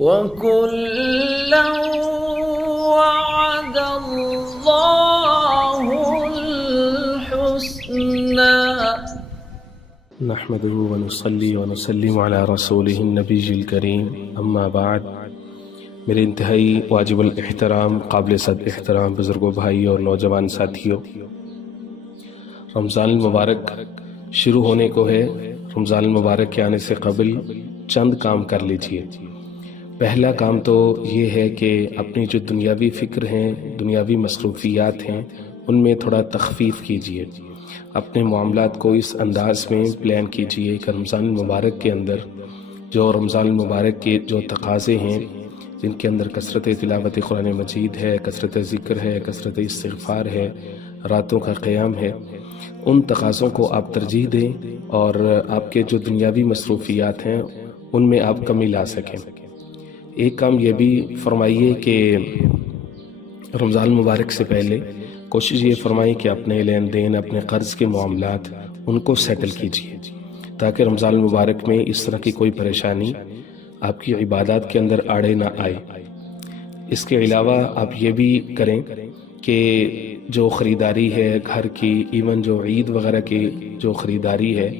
وَكُلًّا وَعَدَ اللَّهُ الْحُسْنَى نحمده ونصلي ونسلم على رسوله النبی الکریم اما بعد۔ میرے انتہائی واجب الاحترام قابل صد احترام بزرگوں، بھائی اور نوجوان ساتھیوں، رمضان المبارک شروع ہونے کو ہے۔ رمضان المبارک کے آنے سے قبل چند کام کر لیجئے۔ پہلا کام تو یہ ہے کہ اپنی جو دنیاوی فکر ہیں، دنیاوی مصروفیات ہیں، ان میں تھوڑا تخفیف کیجئے۔ اپنے معاملات کو اس انداز میں پلان کیجئے کہ رمضان المبارک کے اندر جو رمضان المبارک کے جو تقاضے ہیں، جن کے اندر کثرت تلاوت قرآن مجید ہے، کثرت ذکر ہے، کثرت استغفار ہے، راتوں کا قیام ہے، ان تقاضوں کو آپ ترجیح دیں اور آپ کے جو دنیاوی مصروفیات ہیں ان میں آپ کمی لا سکیں۔ ایک کام یہ بھی فرمائیے کہ رمضان المبارک سے پہلے کوشش یہ فرمائیں کہ اپنے لین دین، اپنے قرض کے معاملات ان کو سیٹل کیجیے، تاکہ رمضان المبارک میں اس طرح کی کوئی پریشانی آپ کی عبادات کے اندر آڑے نہ آئے۔ اس کے علاوہ آپ یہ بھی کریں کہ جو خریداری ہے گھر کی، ایون جو عید وغیرہ کی جو خریداری ہے،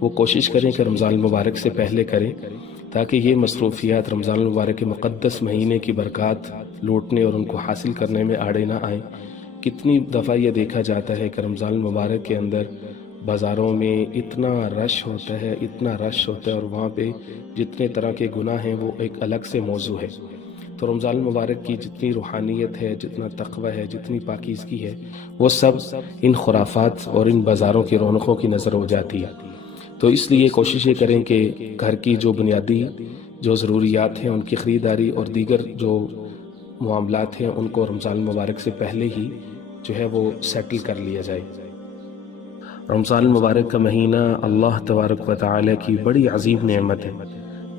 وہ کوشش کریں کہ رمضان المبارک سے پہلے کریں، تاکہ یہ مصروفیات رمضان المبارک کے مقدس مہینے کی برکات لوٹنے اور ان کو حاصل کرنے میں آڑے نہ آئیں۔ کتنی دفعہ یہ دیکھا جاتا ہے کہ رمضان المبارک کے اندر بازاروں میں اتنا رش ہوتا ہے، اتنا رش ہوتا ہے، اور وہاں پہ جتنے طرح کے گناہ ہیں وہ ایک الگ سے موضوع ہے۔ تو رمضان المبارک کی جتنی روحانیت ہے، جتنا تقوی ہے، جتنی پاکیزگی ہے، وہ سب ان خرافات اور ان بازاروں کی رونقوں کی نظر ہو جاتی ہے۔ تو اس لیے کوشش یہ کریں کہ گھر کی جو بنیادی جو ضروریات ہیں ان کی خریداری اور دیگر جو معاملات ہیں ان کو رمضان المبارک سے پہلے ہی جو ہے وہ سیٹل کر لیا جائے۔ رمضان المبارک کا مہینہ اللہ تبارک و تعالی کی بڑی عظیم نعمت ہے۔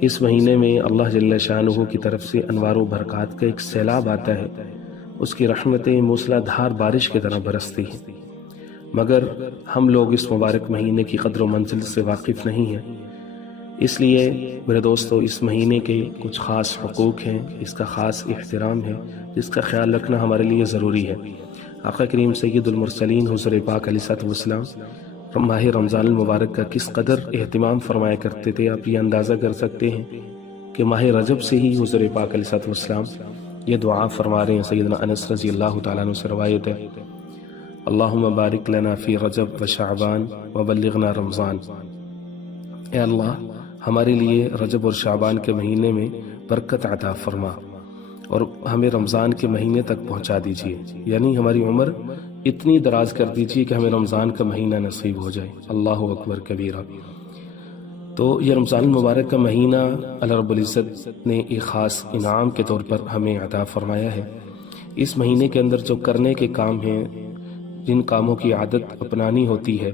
اس مہینے میں اللہ جل شانہ کی طرف سے انوار و برکات کا ایک سیلاب آتا ہے، اس کی رحمتیں موسلا دھار بارش کی طرح برستی ہیں، مگر ہم لوگ اس مبارک مہینے کی قدر و منزل سے واقف نہیں ہیں۔ اس لیے میرے دوستو، اس مہینے کے کچھ خاص حقوق ہیں، اس کا خاص احترام ہے، جس کا خیال رکھنا ہمارے لیے ضروری ہے۔ آقا کریم سید المرسلین حضور پاک علیہ السلام ماہ رمضان المبارک کا کس قدر اہتمام فرمایا کرتے تھے، آپ یہ اندازہ کر سکتے ہیں کہ ماہ رجب سے ہی حضور پاک علیہ السلام یہ دعا فرما رہے ہیں۔ سیدنا انس رضی اللہ تعالیٰ عنہ سے روایت ہے، اللہم بارک لنا فی رجب و شعبان وبلغنا رمضان۔ اے اللہ، ہمارے لیے رجب اور شعبان کے مہینے میں برکت عطا فرما اور ہمیں رمضان کے مہینے تک پہنچا دیجئے، یعنی ہماری عمر اتنی دراز کر دیجئے کہ ہمیں رمضان کا مہینہ نصیب ہو جائے۔ اللہ اکبر کبیرہ۔ تو یہ رمضان المبارک کا مہینہ اللہ رب العزت نے ایک خاص انعام کے طور پر ہمیں عطا فرمایا ہے۔ اس مہینے کے اندر جو کرنے کے کام ہیں، جن کاموں کی عادت اپنانی ہوتی ہے،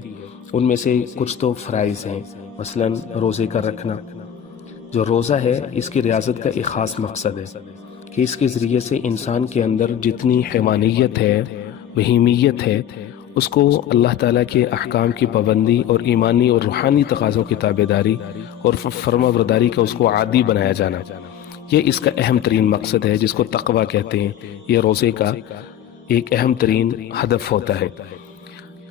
ان میں سے کچھ تو فرائض ہیں، مثلا روزے کا رکھنا۔ جو روزہ ہے اس کی ریاضت کا ایک خاص مقصد ہے کہ اس کے ذریعے سے انسان کے اندر جتنی حیوانیت ہے، بہیمیت ہے، اس کو اللہ تعالیٰ کے احکام کی پابندی اور ایمانی اور روحانی تقاضوں کی تابعداری اور فرما برداری کا اس کو عادی بنایا جانا، یہ اس کا اہم ترین مقصد ہے، جس کو تقوی کہتے ہیں۔ یہ روزے کا ایک اہم ترین ہدف ہوتا ہے،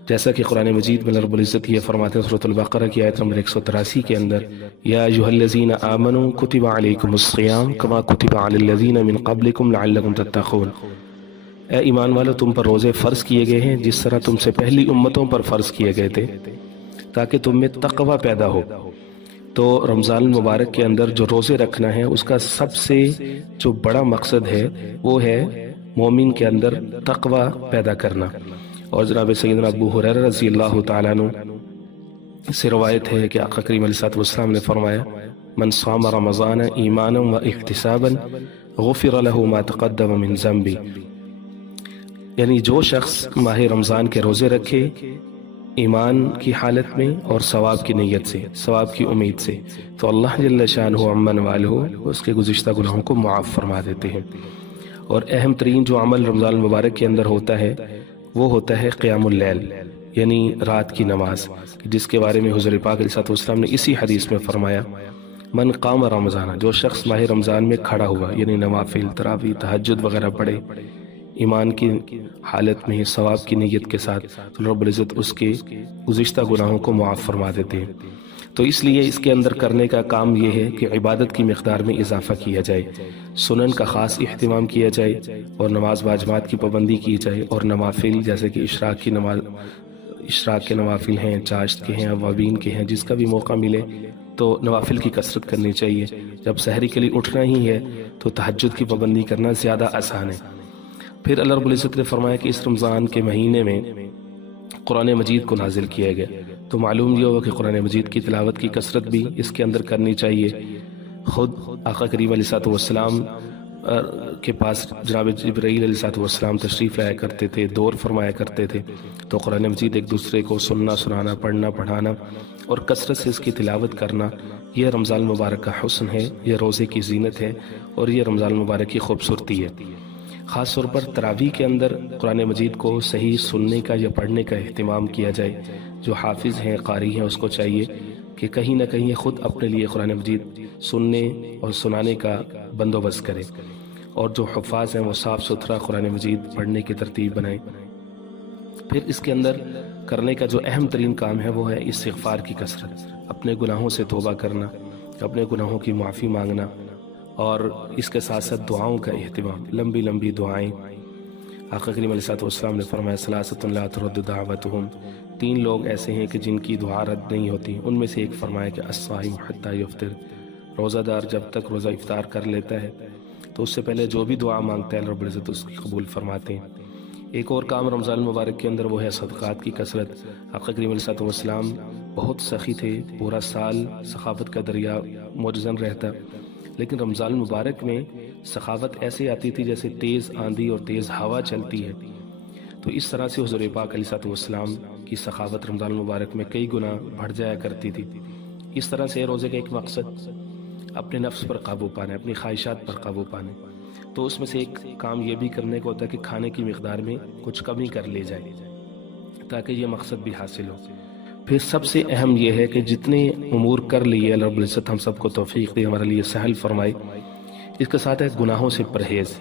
جیسا کہ قرآن مجید میں رب العزت یہ فرماتے ہیں سورۃ البقرہ کی آیت نمبر 183 کے اندر، یا ایھا الذین آمنوا کتب علیکم الصیام کما کتب علی الذین من قبلکم لعلکم تتقون۔ اے ایمان والو، تم پر روزے فرض کیے گئے ہیں جس طرح تم سے پہلی امتوں پر فرض کیے گئے تھے، تاکہ تم میں تقوی پیدا ہو۔ تو رمضان المبارک کے اندر جو روزے رکھنا ہے، اس کا سب سے جو بڑا مقصد ہے وہ ہے مومن کے اندر تقوی پیدا کرنا۔ اور جناب سیدنا ابو ہریرہ رضی اللہ تعالیٰ عنہ سے روایت ہے کہ آقا کریم علیہ السلام نے فرمایا، من صام رمضان ایمانا و احتسابا غفر له ما تقدم من ذنبه، یعنی جو شخص ماہ رمضان کے روزے رکھے ایمان کی حالت میں اور ثواب کی نیت سے، ثواب کی امید سے، تو اللہ جل شانہ عمن والہ اس کے گزشتہ گناہوں کو معاف فرما دیتے ہیں۔ اور اہم ترین جو عمل رمضان المبارک کے اندر ہوتا ہے وہ ہوتا ہے قیام اللیل، یعنی رات کی نماز، جس کے بارے میں حضور پاک علیہ السلام نے اسی حدیث میں فرمایا، من قام رمضان، جو شخص ماہ رمضان میں کھڑا ہوا، یعنی نوافل، تراویح، تہجد وغیرہ پڑھے ایمان کی حالت میں، ثواب کی نیت کے ساتھ، تو رب العزت اس کے گزشتہ گناہوں کو معاف فرما دیتے ہیں۔ تو اس لیے اس کے اندر کرنے کا کام یہ ہے کہ عبادت کی مقدار میں اضافہ کیا جائے، سنن کا خاص اہتمام کیا جائے، اور نماز باجماعت کی پابندی کی جائے، اور نوافل جیسے کہ اشراق کے نوافل ہیں، چاشت کے ہیں، اوابین کے ہیں، جس کا بھی موقع ملے تو نوافل کی کثرت کرنی چاہیے۔ جب سحری کے لیے اٹھنا ہی ہے تو تہجد کی پابندی کرنا زیادہ آسان ہے۔ پھر اللہ رب العزت نے فرمایا کہ اس رمضان کے مہینے میں قرآن مجید کو نازل کیا گیا، تو معلوم یہ ہوگا کہ قرآن مجید کی تلاوت کی کثرت بھی اس کے اندر کرنی چاہیے۔ خود آقا کریم علیہ الصلوۃ والسلام کے پاس جناب جبرائیل علیہ الصلوۃ والسلام تشریف لایا کرتے تھے، دور فرمایا کرتے تھے، تو قرآن مجید ایک دوسرے کو سننا، سنانا، پڑھنا، پڑھانا اور کثرت سے اس کی تلاوت کرنا، یہ رمضان المبارک کا حسن ہے، یہ روزے کی زینت ہے، اور یہ رمضان المبارک کی خوبصورتی ہے۔ خاص طور پر تراویح کے اندر قرآن مجید کو صحیح سننے کا یا پڑھنے کا اہتمام کیا جائے۔ جو حافظ ہیں، قاری ہیں، اس کو چاہیے کہ کہیں نہ کہیں خود اپنے لیے قرآن مجید سننے اور سنانے کا بندوبست کرے، اور جو حفاظ ہیں وہ صاف ستھرا قرآن مجید پڑھنے کی ترتیب بنائیں۔ پھر اس کے اندر کرنے کا جو اہم ترین کام ہے وہ ہے استغفار کی کثرت، اپنے گناہوں سے توبہ کرنا، اپنے گناہوں کی معافی مانگنا، اور اس کے ساتھ ساتھ دعاؤں کا اہتمام، لمبی لمبی دعائیں۔ آقا کریم علیہ الصلوۃ والسلام نے فرمایا ثلاثۃ لا ترد دعوتہم، 3 لوگ ایسے ہیں کہ جن کی دعا رد نہیں ہوتی، ان میں سے ایک فرمایا کہ الصائم حتی یفطر، روزہ دار جب تک روزہ افطار کر لیتا ہے تو اس سے پہلے جو بھی دعا مانگتا ہے اللہ رب العزت اس کی قبول فرماتے ہیں۔ ایک اور کام رمضان المبارک کے اندر وہ ہے صدقات کی کثرت۔ آقا کریم علیہ الصلوۃ والسلام بہت سخی تھے، پورا سال سخاوت کا دریا موجزن رہتا، لیکن رمضان المبارک میں سخاوت ایسے آتی تھی جیسے تیز آندھی اور تیز ہوا چلتی ہے۔ تو اس طرح سے حضور پاک علیہ الصلوۃ والسلام کی سخاوت رمضان المبارک میں کئی گنا بڑھ جایا کرتی تھی۔ اس طرح سے روزے کا ایک مقصد اپنے نفس پر قابو پانا، اپنی خواہشات پر قابو پانے، تو اس میں سے ایک کام یہ بھی کرنے کو ہوتا ہے کہ کھانے کی مقدار میں کچھ کمی کر لی جائے تاکہ یہ مقصد بھی حاصل ہو۔ پھر سب سے اہم یہ ہے کہ جتنے امور کر لیے اللہ رب العزت ہم سب کو توفیق دے، ہمارے لیے سہل فرمائے۔ اس کے ساتھ ہے گناہوں سے پرہیز،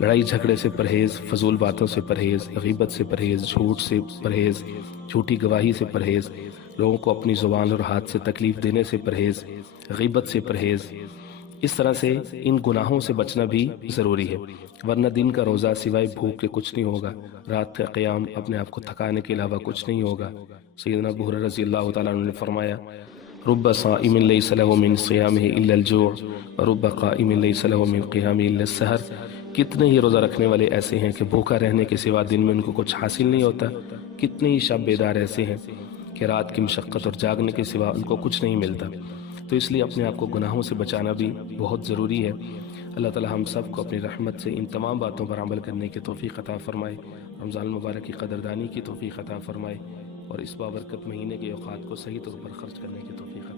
لڑائی جھگڑے سے پرہیز، فضول باتوں سے پرہیز، غیبت سے پرہیز، جھوٹ سے پرہیز، جھوٹی گواہی سے پرہیز، لوگوں کو اپنی زبان اور ہاتھ سے تکلیف دینے سے پرہیز، غیبت سے پرہیز۔ اس طرح سے ان گناہوں سے بچنا بھی ضروری ہے، ورنہ دن کا روزہ سوائے بھوک کے کچھ نہیں ہوگا، رات کا قیام اپنے آپ کو تھکانے کے علاوہ کچھ نہیں ہوگا۔ سیدنا ابو ہریرہ رضی اللہ تعالیٰ عنہ نے فرمایا رب صائم لیس له من صیامہ الا الجوع ورب قائم لیس له من قیامہ الا السحر، کتنے ہی روزہ رکھنے والے ایسے ہیں کہ بھوکا رہنے کے سوا دن میں ان کو کچھ حاصل نہیں ہوتا، کتنے ہی شب بیدار ایسے ہیں کہ رات کی مشقت اور جاگنے کے سوا ان کو کچھ نہیں ملتا۔ تو اس لیے اپنے آپ کو گناہوں سے بچانا بھی بہت ضروری ہے۔ اللہ تعالی ہم سب کو اپنی رحمت سے ان تمام باتوں پر عمل کرنے کی توفیق عطا فرمائے، رمضان المبارک کی قدردانی کی توفیق عطا فرمائے، اور اس بابرکت مہینے کے اوقات کو صحیح طور پر خرچ کرنے کی توفیق